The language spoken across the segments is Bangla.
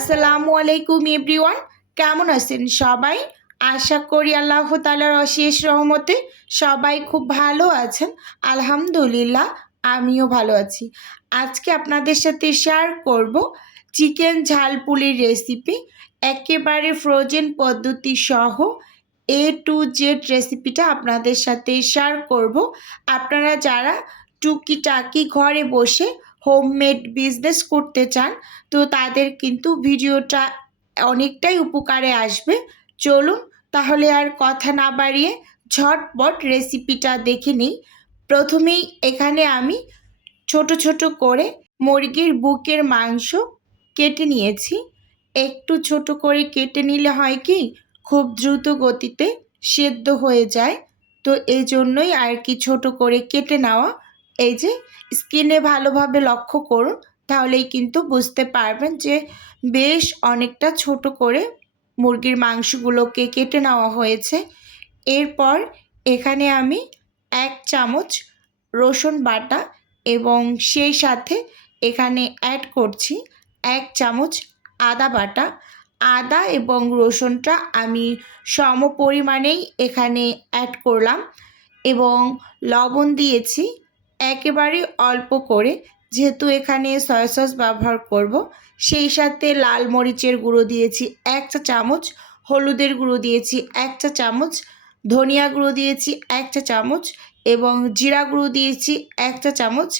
আসসালামু আলাইকুম এভরিওয়ান, কেমন আছেন সবাই? আশা করি আল্লাহ তাআলার অশেষ রহমতে সবাই খুব ভালো আছেন। আলহামদুলিল্লাহ, আমিও ভালো আছি। আজকে আপনাদের সাথে শেয়ার করব চিকেন ঝালপুলির রেসিপি, একেবারে ফ্রোজেন পদ্ধতি সহ টু জেড রেসিপিটা আপনাদের সাথে শেয়ার করব। আপনারা যারা টুকিটাকি ঘরে বসে হোমমেড বিজনেস করতে চান, তো তাদের কিন্তু ভিডিওটা অনেকটাই উপকারে আসবে। চলুন তাহলে আর কথা না বাড়িয়ে ঝটপট রেসিপিটা দেখে নিই। প্রথমেই এখানে আমি ছোট ছোট করে মুরগির বুকের মাংস কেটে নিয়েছি। একটু ছোট করে কেটে নিলে হয় কি, খুব দ্রুত গতিতে সেদ্ধ হয়ে যায়। তো এই জন্যই আর কি ছোট করে কেটে নেওয়া। এই যে স্কিনে ভালোভাবে লক্ষ্য করুন, তাহলেই কিন্তু বুঝতে পারবেন যে বেশ অনেকটা ছোট করে মুরগির মাংসগুলোকে কেটে নেওয়া হয়েছে। এরপর এখানে আমি 1 চামচ রসুন বাটা এবং সেই সাথে এখানে অ্যাড করছি 1 চামচ আদা বাটা। আদা এবং রসুনটা আমি সম পরিমাণেই এখানে অ্যাড করলাম এবং লবণ দিয়েছি একেবারে অল্প করে, যেহেতু এখানে সয়া সস ব্যবহার করব। সেই সাথে লাল মরিচের গুঁড়ো দিয়েছি 1 চা চামচ, হলুদের গুঁড়ো দিয়েছি 1 চা চামচ, ধনিয়া গুঁড়ো দিয়েছি 1 চা চামচ এবং জিরা গুঁড়ো দিয়েছি 1 চা চামচ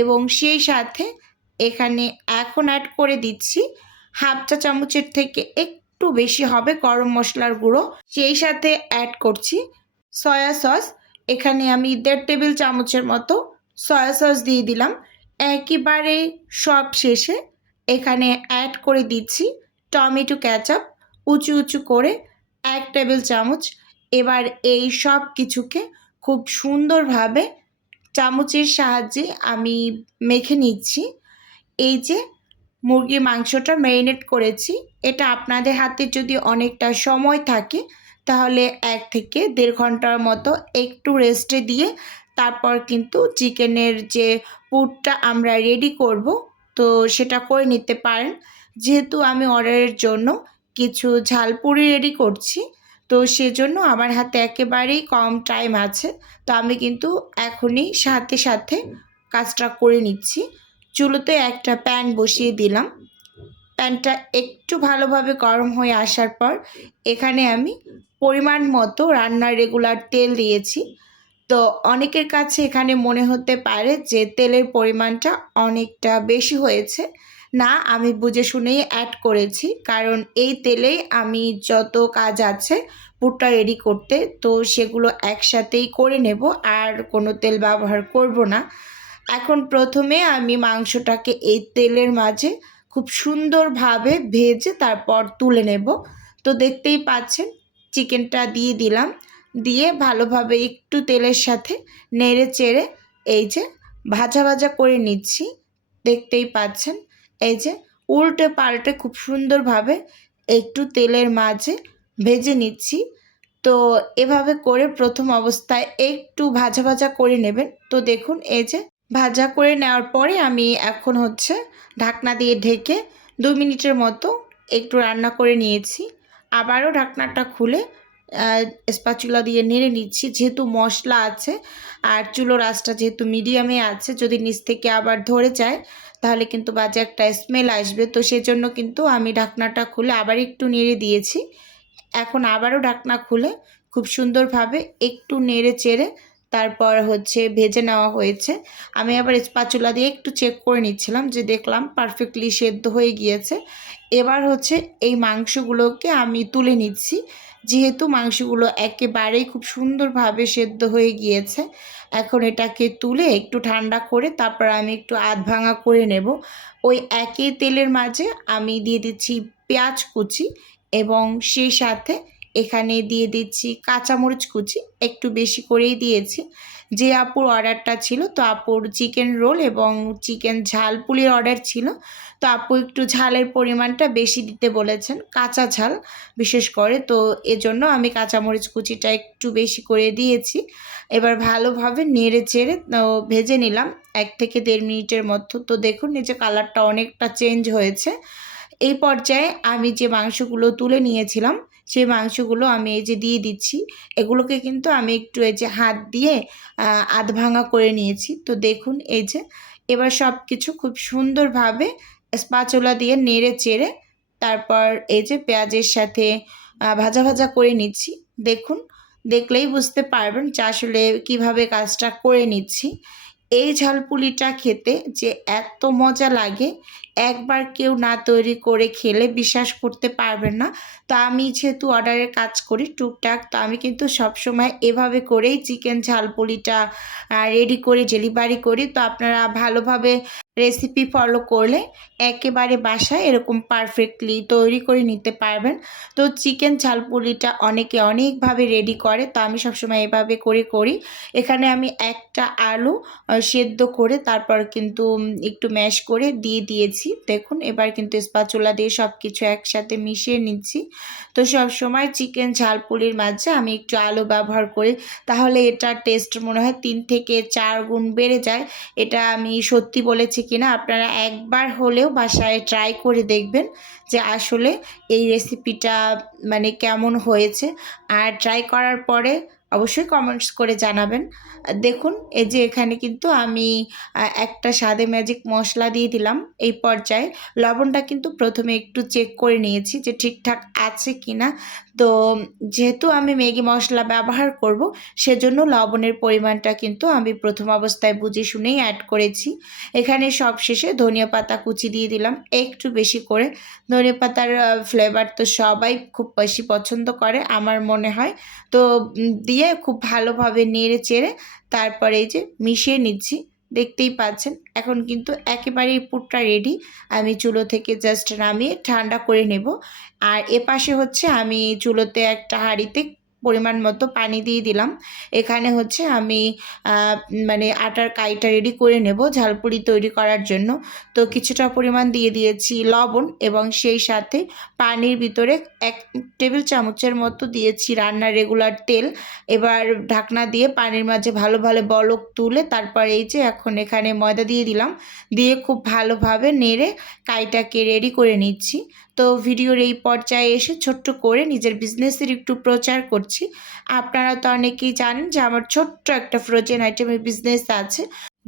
এবং সেই সাথে এখানে এখন অ্যাড করে দিচ্ছি হাফ চা চামচের থেকে একটু বেশি হবে গরম মশলার গুঁড়ো। সেই সাথে অ্যাড করছি সয়া সস। এখানে আমি 1.5 টেবিল চামচের মতো সয়া সস দিয়ে দিলাম। একেবারে সব শেষে এখানে অ্যাড করে দিচ্ছি টমেটো ক্যাচাপ উঁচু উঁচু করে 1 টেবিল চামচ। এবার এই সব কিছুকে খুব সুন্দরভাবে চামচের সাহায্যে আমি মেখে নিচ্ছি। এই যে মুরগির মাংসটা ম্যারিনেট করেছি, এটা আপনাদের হাতে যদি অনেকটা সময় থাকে তাহলে 1 থেকে 1.5 ঘন্টার মতো একটু রেস্টে দিয়ে তারপর কিন্তু চিকেনের যে পুরটা আমরা রেডি করব, তো সেটা করে নিতে পারেন। যেহেতু আমি অর্ডারের জন্য কিছু ঝালপুরি রেডি করছি, তো সেজন্য আমার হাতে একেবারেই কম টাইম আছে। তো আমি কিন্তু এখনই সাথে সাথে কাজটা করে নিচ্ছি। চুলোতে একটা প্যান বসিয়ে দিলাম। প্যানটা একটু ভালোভাবে গরম হয়ে আসার পর এখানে আমি পরিমাণ মতো রান্নার রেগুলার তেল দিয়েছি। তো অনেকের কাছে এখানে মনে হতে পারে যে তেলের পরিমাণটা অনেকটা বেশি হয়েছে। না, আমি বুঝে শুনেই অ্যাড করেছি, কারণ এই তেলেই আমি যত কাজ আছে পুরটা রেডি করতে, তো সেগুলো একসাথেই করে নেব, আর কোনো তেল ব্যবহার করব না। এখন প্রথমে আমি মাংসটাকে এই তেলের মাঝে খুব সুন্দরভাবে ভেজে তারপর তুলে নেব। তো দেখতেই পাচ্ছেন চিকেনটা দিয়ে দিলাম, দিয়ে ভালোভাবে একটু তেলের সাথে নেড়ে চেড়ে এই যে ভাজা ভাজা করে নিচ্ছি। দেখতেই পাচ্ছেন এই যে উল্টে পাল্টে খুব সুন্দরভাবে একটু তেলের মাঝে ভেজে নিচ্ছি। তো এভাবে করে প্রথম অবস্থায় একটু ভাজা ভাজা করে নেবেন। তো দেখুন এই যে ভাজা করে নেওয়ার পরে আমি এখন ঢাকনা দিয়ে ঢেকে 2 মিনিটের মতো একটু রান্না করে নিয়েছি। আবারও ঢাকনাটা খুলে স্প্যাচুলা দিয়ে নেড়ে নিচ্ছি, যেহেতু মশলা আছে আর চুলোর আঁচটা যেহেতু মিডিয়ামে আছে, যদি নিচ থেকে আবার ধরে যায় তাহলে কিন্তু বাজে একটা স্মেল আসবে। তো সেজন্য কিন্তু আমি ঢাকনাটা খুলে আবার একটু নেড়ে দিয়েছি। এখন আবারও ঢাকনা খুলে খুব সুন্দরভাবে একটু নেড়ে চেড়ে তারপর ভেজে নেওয়া হয়েছে। আমি আবার স্প্যাচুলা দিয়ে একটু চেক করে নিচ্ছিলাম, যে দেখলাম পারফেক্টলি সেদ্ধ হয়ে গিয়েছে। এবার এই মাংসগুলোকে আমি তুলে নিচ্ছি, যেহেতু মাংসগুলো একেবারেই খুব সুন্দরভাবে সেদ্ধ হয়ে গিয়েছে। এখন এটাকে তুলে একটু ঠান্ডা করে তারপর আমি একটু আধ ভাঙা করে নেব। ওই একই তেলের মাঝে আমি দিয়ে দিচ্ছি পেঁয়াজ কুচি এবং সেই সাথে এখানে দিয়ে দিচ্ছি কাঁচামরিচ কুচি, একটু বেশি করেই দিয়েছি। যে আপুর অর্ডারটা ছিল, তো আপুর চিকেন রোল এবং চিকেন ঝালপুলির অর্ডার ছিল, তো আপু একটু ঝালের পরিমাণটা বেশি দিতে বলেছেন, কাঁচা ঝাল বিশেষ করে, তো এজন্য আমি কাঁচামরিচ কুচিটা একটু বেশি করে দিয়েছি। এবার ভালোভাবে নেড়ে চেড়ে ভেজে নিলাম 1 থেকে 1.5 মিনিটের মতো। তো দেখুন এই যে কালারটা অনেকটা চেঞ্জ হয়েছে। এই পর্যায়ে আমি যে মাংসগুলো তুলে নিয়েছিলাম সেই মাংসগুলো আমি এই যে দিয়ে দিচ্ছি। এগুলোকে কিন্তু আমি একটু এই যে হাত দিয়ে আধ ভাঙা করে নিয়েছি। তো দেখুন এই যে এবার সব কিছু খুব সুন্দরভাবে স্প্যাচুলা দিয়ে নেড়ে চেড়ে তারপর এই যে পেঁয়াজের সাথে ভাজা ভাজা করে নিচ্ছি। দেখুন, দেখলেই বুঝতে পারবেন যে আসলে কীভাবে কাজটা করে নিচ্ছি। এই ঝালপুলিটা খেতে যে এত মজা লাগে, একবার কেউ না তৈরি করে খেলে বিশ্বাস করতে পারবেন না। তো আমি যেহেতু অর্ডারের কাজ করি টুকটাক, তো আমি কিন্তু সবসময় এভাবে করেই চিকেন ঝালপুলিটা রেডি করে ডেলিভারি করি। তো আপনারা ভালোভাবে রেসিপি ফলো করলে একেবারে বাসায় এরকম পারফেক্টলি তৈরি করে নিতে পারবেন। তো চিকেন ঝালপুলিটা অনেকে অনেকভাবে রেডি করে, তো আমি সবসময় এভাবে করি। এখানে আমি একটা আলু সেদ্ধ করে তারপর কিন্তু একটু ম্যাশ করে দিয়ে দিয়েছি। দেখুন এবার কিন্তু স্প্যাচুলা দিয়ে সব কিছু একসাথে মিশিয়ে নিচ্ছি। তো সব সময় চিকেন ঝালপুলির মাঝে আমি একটু আলু ব্যবহার করি, তাহলে এটার টেস্ট মনে হয় 3 থেকে 4 গুণ বেড়ে যায়। এটা আমি সত্যি বলেছি কিনা আপনারা একবার হলেও বাসায় ট্রাই করে দেখবেন যে আসলে এই রেসিপিটা মানে কেমন হয়েছে। আর ট্রাই করার পরে অবশ্যই কমেন্টস করে জানাবেন। দেখুন এই যে এখানে কিন্তু আমি একটা স্বাদে ম্যাজিক মশলা দিয়ে দিলাম। এই পর্যায়ে লবণটা কিন্তু প্রথমে একটু চেক করে নিয়েছি যে ঠিকঠাক আছে কিনা। তো যেহেতু আমি ম্যাগি মশলা ব্যবহার করব, সেজন্য লবণের পরিমাণটা কিন্তু আমি প্রথম অবস্থায় বুঝে শুনেই অ্যাড করেছি। এখানে সবশেষে ধনিয়া পাতা কুচি দিয়ে দিলাম একটু বেশি করে। ধনিয়া পাতার ফ্লেভার তো সবাই খুব বেশি পছন্দ করে আমার মনে হয়। তো দিয়ে খুব ভালোভাবে নেড়ে চেড়ে তারপরে এই যে মিশিয়ে নিচ্ছি। দেখতেই পাচ্ছেন এখন কিন্তু একেবারেই পুরটা রেডি। আমি চুলো থেকে জাস্ট নামিয়ে ঠান্ডা করে নেব। আর এপাশে হচ্ছে আমি চুলোতে একটা হাঁড়িতে পরিমাণ মতো পানি দিয়ে দিলাম। এখানে হচ্ছে আমি মানে আটার কাইটা রেডি করে নেব ঝালপুরি তৈরি করার জন্য। তো কিছুটা পরিমাণ দিয়ে দিয়েছি লবণ এবং সেই সাথে পানির ভিতরে 1 টেবিল চামচের মতো দিয়েছি রান্নার রেগুলার তেল। এবার ঢাকনা দিয়ে পানির মাঝে ভালো বলক তুলে তারপর এই যে এখন এখানে ময়দা দিয়ে দিলাম। দিয়ে খুব ভালোভাবে নেড়ে কাইটাকে রেডি করে নিচ্ছি। তো ভিডিওর এই পর্যায়ে এসে ছোট্ট করে নিজের বিজনেসের একটু প্রচার করছি। আপনারা তো অনেকেই জানেন যে আমার ছোট্ট একটা ফ্রোজেন আইটেমের বিজনেস আছে।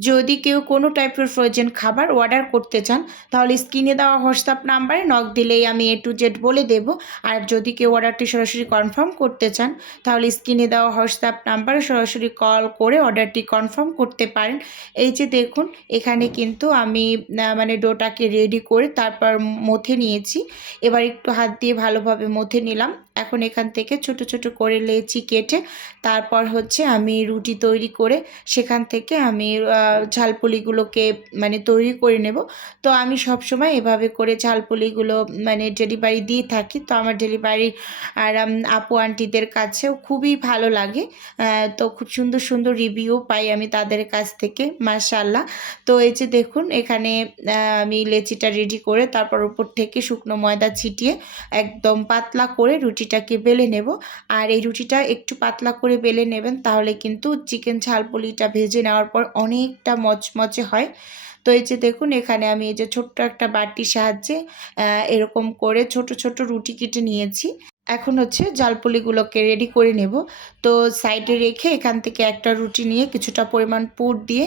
যদি কেউ কোনো টাইপের ফ্রোজেন খাবার অর্ডার করতে চান তাহলে স্ক্রিনে দেওয়া হোয়াটসঅ্যাপ নাম্বারে নক দিলেই আমি A to Z বলে দেব। আর যদি কেউ অর্ডারটি সরাসরি কনফার্ম করতে চান তাহলে স্ক্রিনে দেওয়া হোয়াটসঅ্যাপ নাম্বারে সরাসরি কল করে অর্ডারটি কনফার্ম করতে পারেন। এই যে দেখুন এখানে কিন্তু আমি মানে ডোটাকে রেডি করে তারপর মথে নিয়েছি। এবার একটু হাত দিয়ে ভালোভাবে মথে নিলাম। এখন এখান থেকে ছোট ছোট করে লেচি কেটে তারপর হচ্ছে আমি রুটি তৈরি করে সেখান থেকে আমি ঝালপুলিগুলোকে মানে তৈরি করে নেব। তো আমি সবসময় এভাবে করে ঝালপুলিগুলো মানে ডেলিভারি দিয়ে থাকি। তো আমার ডেলিভারি আর আপু আন্টিদের কাছেও খুবই ভালো লাগে। তো খুব সুন্দর সুন্দর রিভিউ পাই আমি তাদের কাছ থেকে, মাশাআল্লাহ। তো এই যে দেখুন এখানে আমি লেচিটা রেডি করে তারপর উপর থেকে শুকনো ময়দা ছিটিয়ে একদম পাতলা করে রুটিটাকে বেলে নেব। আর এই রুটিটা একটু পাতলা করে বেলে নেবেন, তাহলে কিন্তু চিকেন ঝালপুলিটা ভেজে নেওয়ার পর অনেকটা মচমচে হয়। তো এই যে দেখুন এখানে আমি এই যে ছোট্ট একটা বাটির সাহায্যে এরকম করে ছোট ছোট রুটি কেটে নিয়েছি। এখন হচ্ছে জালপুলিগুলোকে রেডি করে নেব। তো সাইডে রেখে এখান থেকে একটা রুটি নিয়ে কিছুটা পরিমাণ পুর দিয়ে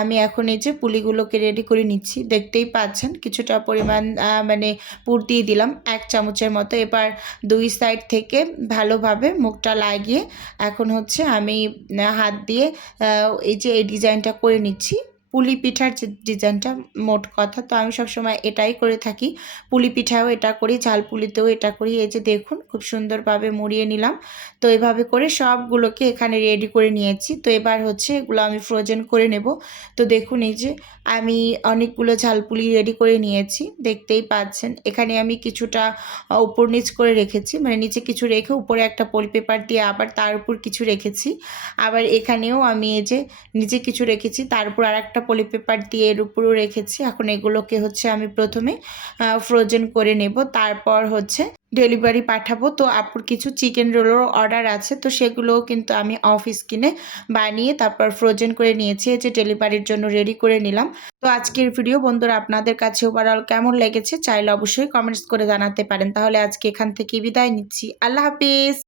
আমি এখন এই যে পুলিগুলোকে রেডি করে নিচ্ছি। দেখতেই পাচ্ছেন কিছুটা পরিমাণ মানে পুর দিয়ে দিলাম 1 চামচের মতো। এবার 2 সাইড থেকে ভালোভাবে মুখটা লাগিয়ে এখন হচ্ছে আমি হাত দিয়ে এই যে এই ডিজাইনটা করে নিচ্ছি। পুলি পিঠার যে ডিজাইনটা মোট কথা, তো আমি সবসময় এটাই করে থাকি। পুলি পিঠাও এটা করি, ঝালপুলিতেও এটা করি। এই যে দেখুন খুব সুন্দরভাবে মুড়িয়ে নিলাম। তো এভাবে করে সবগুলোকে এখানে রেডি করে নিয়েছি। তো এবার হচ্ছে এগুলো আমি ফ্রোজেন করে নেব। তো দেখুন এই যে আমি অনেকগুলো ঝালপুলি রেডি করে নিয়েছি, দেখতেই পাচ্ছেন। এখানে আমি কিছুটা উপর নিচ করে রেখেছি, মানে নিচে কিছু রেখে উপরে একটা পলি পেপার দিয়ে আবার তার উপর কিছু রেখেছি। আবার এখানেও আমি এই যে নিচে কিছু রেখেছি, তার উপর আর একটা পলি পেপার দিয়ে এর উপরেও রেখেছি। এখন এগুলোকে হচ্ছে আমি প্রথমে ফ্রোজেন করে নেব, তারপর হচ্ছে ডেলিভারি পাঠাবো। তো আপুর কিছু চিকেন রোলেরও অর্ডার আছে, তো সেগুলোও কিন্তু আমি অফ স্ক্রিনে বানিয়ে তারপর ফ্রোজেন করে নিয়েছি, যে ডেলিভারির জন্য রেডি করে নিলাম। তো আজকের ভিডিও বন্ধুরা আপনাদের কাছে ওভারঅল কেমন লেগেছে চাইলে অবশ্যই কমেন্টস করে জানাতে পারেন। তাহলে আজকে এখান থেকে বিদায় নিচ্ছি। আল্লাহ হাফিজ।